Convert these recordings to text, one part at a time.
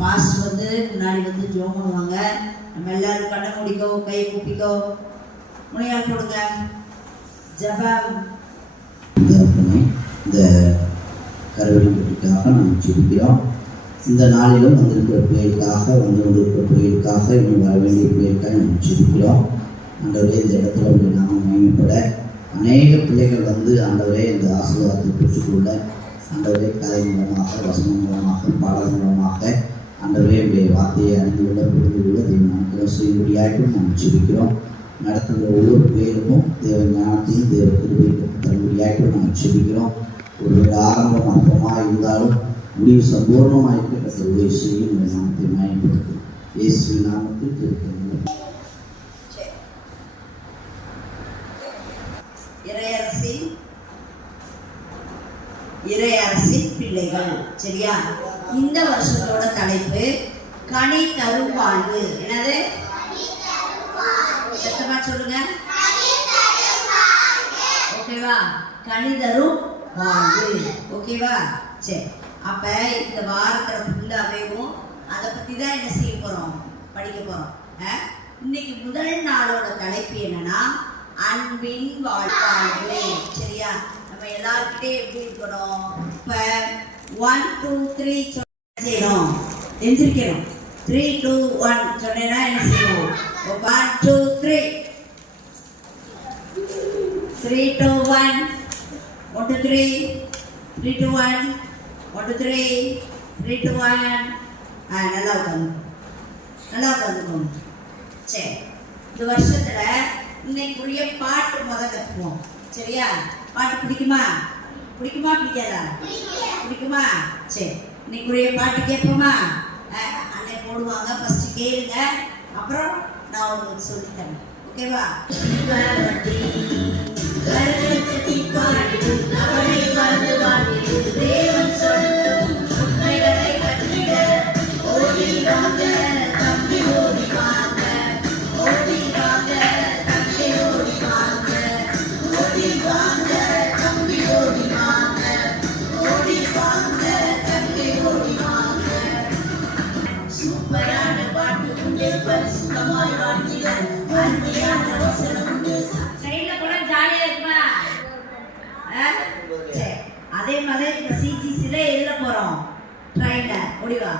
Past வந்து முன்னாடி வந்து ஜோம் பண்ணுவாங்க. நம்ம எல்லாரும் கண்ணை மூடிக்கோ, கையை கூப்பிக்கோ, முனையால் போடுங்க. ஜபம். இந்த கருவறைக்காக நாம் ஜெபிக்கிறோம். இந்த நாளிலும் வந்திருக்கிற பிள்ளைகளுக்காக, வந்து கொண்டிருக்கிற பிள்ளைகளுக்காக, இன்னும் வர வேண்டிய பிள்ளைகளுக்காக நாம் ஜெபிக்கிறோம். ஆண்டவரே, இந்த இடத்துல உங்கள் நாமம் மகிமைப்பட அநேக பிள்ளைகள் வந்து ஆண்டவரே இந்த ஆசீர்வாதத்தை பெற்றுக்கொள்ள, ஆண்டவரே கதை மூலமாக, வசனம் மூலமாக, பாடல் மூலமாக ஆண்டவரே உடைய வார்த்தையை அறிந்து கொள்ள, புரிந்து கொள்ள தேவன் அனுகிரகம் செய்யும்படியாகவும் நாம் ஜெபிக்கிறோம். நடத்துகிற ஒவ்வொரு பேருக்கும் தேவ ஞானத்தையும் தேவ கிருபையும் தரும்படியாகவும் நாம் ஜெபிக்கிறோம். ஒரு ஆரம்பம் அற்பமாக இருந்தாலும் முடிவு சம்பூர்ணமாக இருக்க உதவி செய்யும் நாமத்தை மயப்படுத்தும். இயேசுவின் நாமத்தில் இருக்கிறது. இறையரசின் பிள்ளைகள். சரியா? இந்த வருஷத்தோட தலைப்பு கனி தரும் வாழ்வு. என்னது? சத்தமா சொல்லுங்க. ஓகேவா? கனி தரும் வாழ்வு. ஓகேவா? சரி, அப்ப இந்த வாரத்துல ஃபுல்லாவேவும் அதை பத்தி தான் என்ன செய்ய போறோம், படிக்க போறோம். இன்னைக்கு முதல் நாளோட தலைப்பு என்னன்னா அன்பின் வாழ்வு. சரியா? நம்ம எல்லார்கிட்டே எப்படி இருக்கணும்? இப்ப 1 2 3 செய்யணும், எந்திரிக்கணும். 3 2 1 சொன்னேன்னா என்ன செய்யணும்? 1 2 3 3 2 1 1 2 3 3 2 1 1 2 3 3 2 1. நல்லா உட்காந்துக்கோங்க. சரி, இந்த வருஷத்துல இன்னைக்குரிய பாட்டு முதல் கற்றுப்போம். சரியா? பாட்டு பிடிக்குமா? பிடிக்காதா? பிடிக்குமா? சரி, இன்னைக்குரிய பாட்டு கேட்போமா? அன்னை போடுவாங்க, ஃபர்ஸ்ட் கேளுங்க, அப்புறம் நான் உங்களுக்கு சொல்லித்தரேன். ஓகேவா? தேவன் சொல்லும் உண்மைகளை கற்றிட ஓடி வாங்க தம்பி, ஓடி வாங்க, ஓடி வாங்க தம்பி, ஓடி வாங்க, ஓடி வாங்க தம்பி, ஓடி வாங்க, ஓடி வாங்க தம்பி, ஓடி வாங்க. சூப்பரான பாட்டு உண்டு, பரிசுத்தமாய் வாழ்ந்திட அருமையான வசனம் உண்டு. சைடுல கூட ஜாலியா இருக்குமா? சரி, அதே மாதிரி இந்த சிஜிசில எழுத போறோம். ட்ரைன்ல ஓடிவா.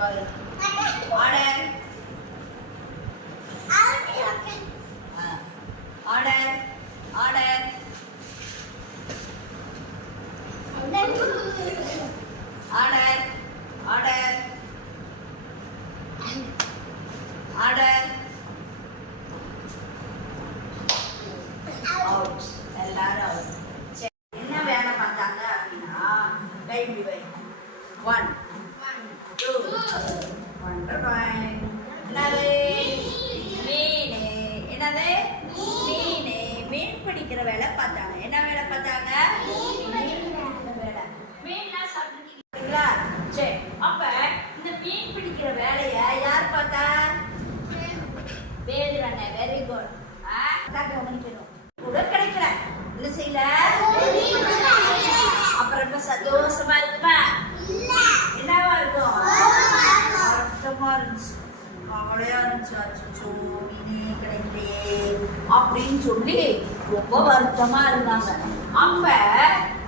பாரு. Order order order order order order out. எல்லாரும் அவுட். சரி, என்ன வேலை பார்த்தாங்க அப்படின்னா கை இப்படி வை. 1 2 என்னது மீன். என்னது மீன். மீன் பிடிக்கிற வேலை பார்த்தாங்க. என்ன வேலை பார்த்தாங்க? மீன் பிடிக்கிற வேலை. மீன்லாம் சாப்பிட்டுருக்கீங்களா? சரி, அப்ப இந்த மீன் பிடிக்கிற வேலையை யார் பார்த்தா? வேதுரண்ணே. Very good. கவனிக்கணும். கூட கிடைக்கல, என்ன செய்யல? அப்புறம் ரொம்ப சந்தோஷமா இருக்குமா? என்னவா இருக்கும்? கஷ்டமா இருந்துச்சு, கவலையா இருந்துச்சு. அச்சோ மீனே கிடைக்கலையே அப்படின்னு சொல்லி ரொம்ப வருத்தமா இருந்தாங்க. அப்ப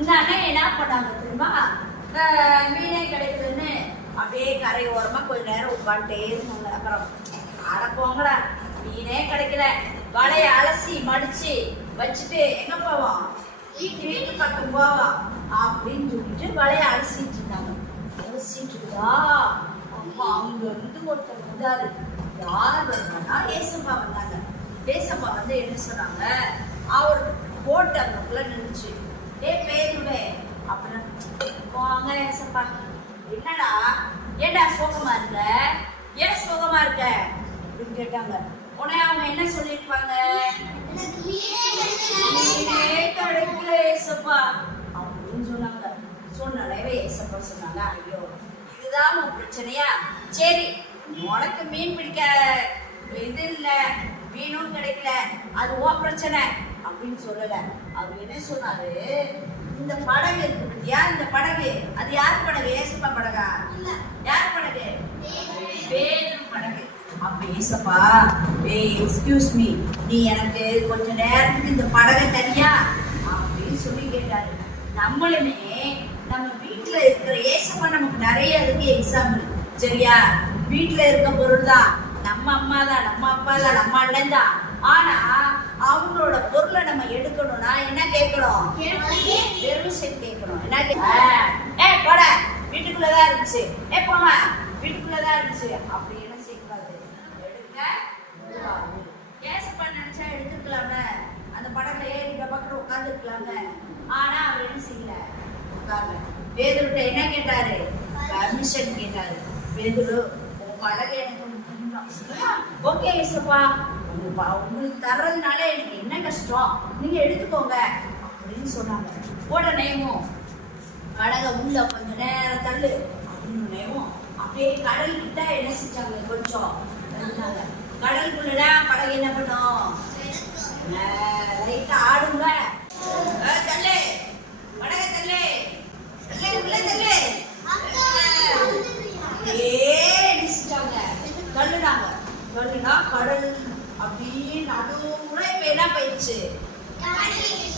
இந்த அண்ணன் என்ன பண்ணாங்க தெரியுமா? மீனே கிடைக்குதுன்னு அப்படியே கரை ஓரமா கொஞ்ச நேரம் உட்காந்துட்டே இருந்தாங்க. அப்புறம் அடப்போங்களா, மீனே கிடைக்கல, வலைய அலசி மடிச்சு வச்சுட்டு எங்க போவோம்? வீட்டு பக்கம் போவோம் அப்படின்னு சொல்லிட்டு வலைய அலசிட்டு இருந்தாங்க. அலசிட்டு இருந்தா அப்பா அவங்க இருந்து ஒருத்தர் வந்தாரு. யார் வந்தாங்கன்னா ஏசப்பா வந்தாங்க. ஏசப்பா வந்து என்ன சொன்னாங்க? அவர் போட்டு அங்கக்குள்ள நின்றுச்சு. பேருவே அப்படின்னு போங்க. ஏசப்பா என்னடா, ஏண்டா சோகமா இருக்க? ஏன் சோகமா இருக்க அப்படின்னு கேட்டாங்க. உடனே அவங்க என்ன சொல்லியிருப்பாங்க? கிடைக்கல ஏசப்பா அப்படின்னு சொன்னாங்க. சொன்னவே ஏசப்பா சொன்னாங்க, ஐயோ இதுதான் உன் பிரச்சனையா? சரி, உனக்கு மீன் பிடிக்க இது இல்லை, மீனும் கிடைக்கல, அது உன் பிரச்சனை அப்படின்னு சொல்லல. அவர் என்ன சொன்னாரு? இந்த படகு இருக்கு பத்தியா, இந்த படகு அது யார் படகு? ஏசப்பா படகா? யார் படகு? வேறு படகு. அப்ப ஏசப்பா, எக்ஸ்கியூஸ் மீ, நீ எனக்கு கொஞ்ச நேரத்துக்கு இந்த படகை தனியா அப்படின்னு சொல்லி கேட்டாரு. நம்மளுமே நம்ம வீட்டுல இருக்கிற ஏசப்பா நமக்கு நிறைய இருக்கு எக்ஸாம்பிள், சரியா? வீட்டுல இருக்க பொருள் தான், நம்ம அம்மா தான், நம்ம அப்பா தான், நம்ம அண்ணன் தான். ஆனா அவங்களோட பொருளை நம்ம எடுக்கணும்னா என்ன கேட்கணும்? பெர்மிஷன் கேட்கணும். என்ன போட வீட்டுக்குள்ளதான் இருந்துச்சு, போமா வீட்டுக்குள்ளதான் இருந்துச்சு அப்படி என்ன செய்யக்கூடாது, எடுக்க கூடாது. ஏசப்பா நினைச்சா எடுத்துக்கலாமே, அந்த படகுல ஏறி பக்கம் உட்கார்ந்து இருக்கலாமே. ஆனா அவர் என்ன செய்யல, உட்கார்ல. பேதுருட்ட என்ன கேட்டாரு? பர்மிஷன் கேட்டாரு. பேதுரு, உன் படகு எனக்கு ஓகே ஏசப்பா, உங்களுக்கு தர்றதுனால எனக்கு என்ன கஷ்டம், நீங்க எடுத்துக்கோங்க அப்படின்னு சொன்னாங்க. உடனேவும் படகை உள்ள கொஞ்ச நேரம் தள்ளு அப்படின்னு அப்படியே கடல் கிட்ட என்ன செஞ்சாங்க? கொஞ்சம் கடலுக்குள்ளடா படகு என்ன பண்ணும்? லைட்டா ஆடுங்க. தள்ளு படகை, தள்ளு உள்ள தள்ளு. தள்ளுனாங்க. தள்ளுனா கடல் அப்படியே நடுவுல இப்ப என்ன போயிடுச்சு?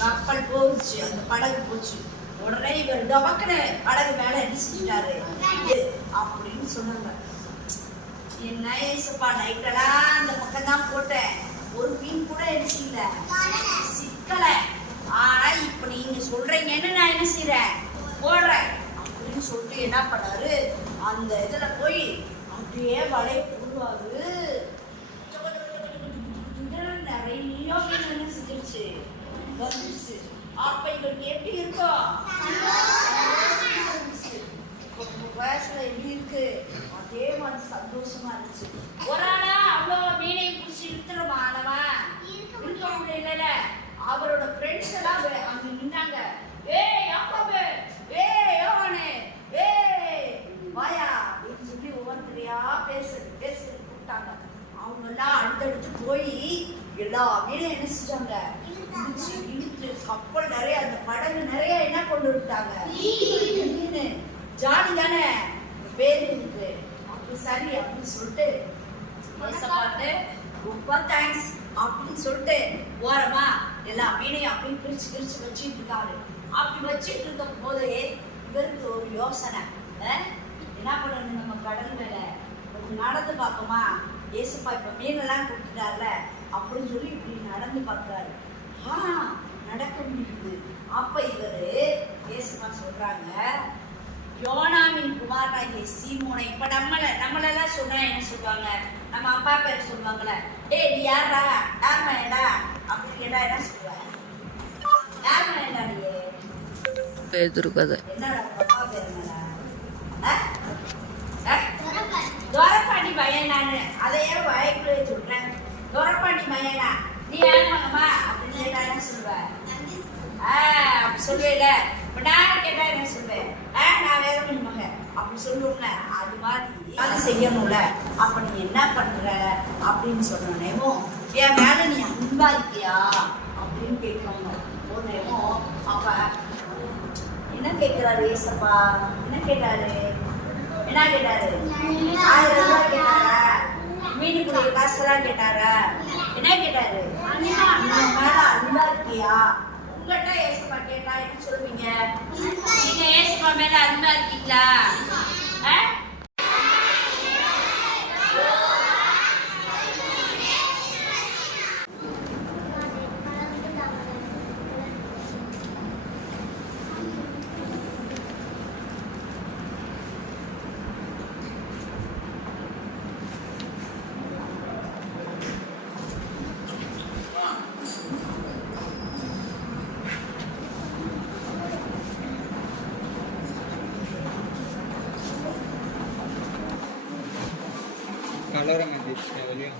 கப்பல் போச்சு, அந்த படகு போச்சு. உடனே இவர் டபக்குன்னு படகு மேல என்ன செஞ்சுட்டாரு அப்படின்னு சொன்னாங்க. என்ன ஏசப்பா, நைட்டெல்லாம் அந்த பக்கம் தான் போட்டேன், ஒரு மீன் கூட என்ன செய்யல, சிக்கல. ஆனா இப்ப நீங்க சொல்றீங்கன்னு நான் என்ன செய்யறேன், போடுறேன் அப்படின்னு சொல்லிட்டு என்ன பண்ணாரு? அந்த இதுல போய் அப்படியே வலையை போடுவாரு. நிறைய மீன் செஞ்சிருச்சு வந்துருச்சு. அப்ப இவருக்கு எப்படி இருக்கும்? வயசுல எப்படி இருக்கு அதே மாதிரி சந்தோஷமா இருந்துச்சு. ஒரு ஆளா அவ்வளவு மீனையும் பிடிச்சி இழுத்துறமானவன் இருக்க முடியல. அவரோட ஃப்ரெண்ட்ஸ் எல்லாம் அங்க நின்னாங்க. யாக்கோபு, யோவானே, வாயா அப்படின்னு சொல்லி ஒவ்வொருத்தரையா பேசு கூப்பிட்டாங்க. அவங்க எல்லாம் அடுத்தடுத்து போய் எல்லா மீனையும் என்ன செஞ்சாங்க? இழுத்து கப்பல் நிறைய, அந்த படகு நிறைய என்ன கொண்டு விட்டாங்க? மீன். ஜாலி தானே பேரு இருக்கு. அப்படி சரி அப்படின்னு சொல்லிட்டு பார்த்து ரொம்ப தேங்க்ஸ் அப்படின்னு சொல்லிட்டு ஓரமா எல்லா மீனையும் அப்படின்னு பிரிச்சு வச்சுட்டு இருக்காரு. அப்படி வச்சுட்டு இருக்கும் போதே இவருக்கு ஒரு யோசனை, என்ன பண்ணணும் நம்ம கடல் மேல நடந்து பார்ப்போமா, ஏசப்பா இப்போ மீனெல்லாம் கொடுத்துட்டார்ல அப்படின்னு சொல்லி இப்படி நடந்து பார்க்குறாரு. நடக்க முடியுது. அப்போ இவர் ஏசப்பா சொல்கிறாங்க, யோனாவின் குமாரனாகிய சீமோனை. இப்போ நம்மளெல்லாம் சொன்னால் என்ன சொல்லுவாங்க, நம்ம அப்பா பேர் சொல்லுவாங்கள்ல, டேய் நீ யாரா, யார் மயடா அப்படின்னு கேட்டால் என்ன சொல்லுவேன், யார் மயடா நீ பேதுருக்கதை என்னடா அப்பா பேர் என்னடா, துரப்பாண்டி பையனான்னு அதையே வாய்க்குள்ளே சொல்கிறேன். துரப்பாண்டி பையனா நீ யார் மகமா அப்படின்னு கேட்டா என்ன சொல்லுவேன், அப்படி சொல்லுவேல. இப்போ நான் கேட்டா என்ன சொல்லுவேன், நான் வேற ஒன்று மகன் அப்படி சொல்லுவோம்ல. அது மாதிரி அது செய்யணும்ல. அப்போ நீ என்ன பண்ற அப்படின்னு சொன்னோடனேமோ, என் மேலே நீ அன்பா இருக்கியா அப்படின்னு கேட்கணும். உடனேமோ அப்ப என்ன கேட்கிறாரு ஏசப்பா, என்ன கேட்டாரு, 1000 ரூபாய் கேட்டாரா, மீனுக்குரிய காசுலாம் கேட்டாரா, என்ன கேட்டாரு, மேல அன்பா இருக்கியா. உங்கள்கிட்ட ஏசப்பா கேட்டா என்ன சொல்லுவீங்க, நீங்க ஏசப்பா மேல அன்பா இருக்கீங்களா? Kaloran aja sekali.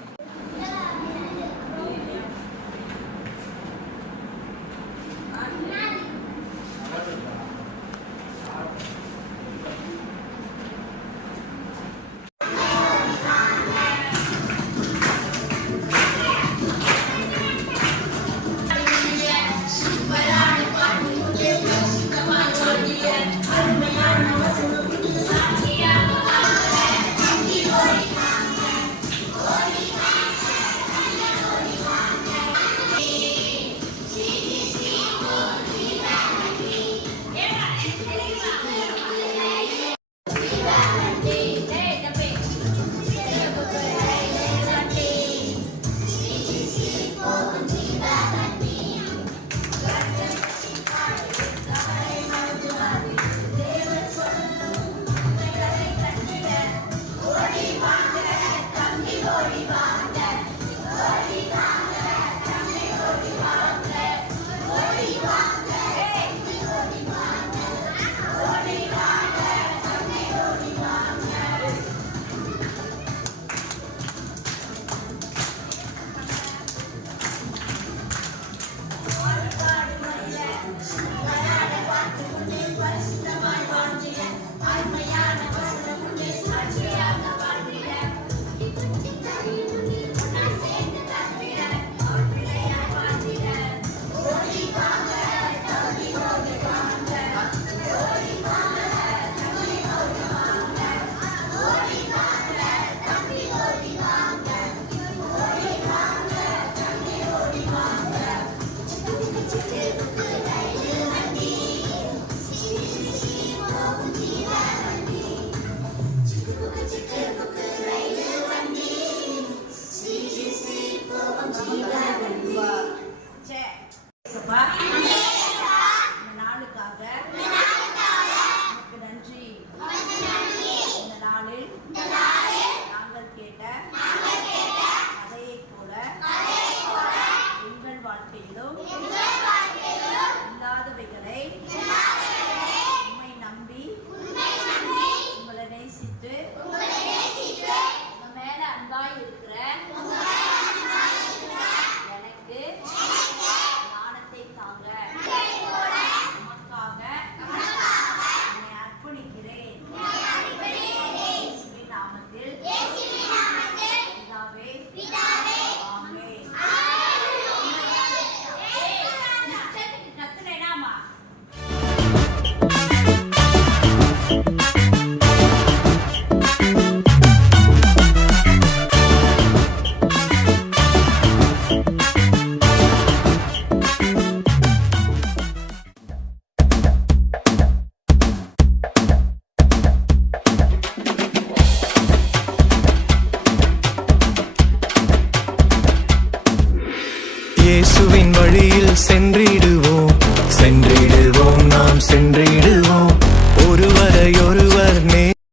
சென்றிட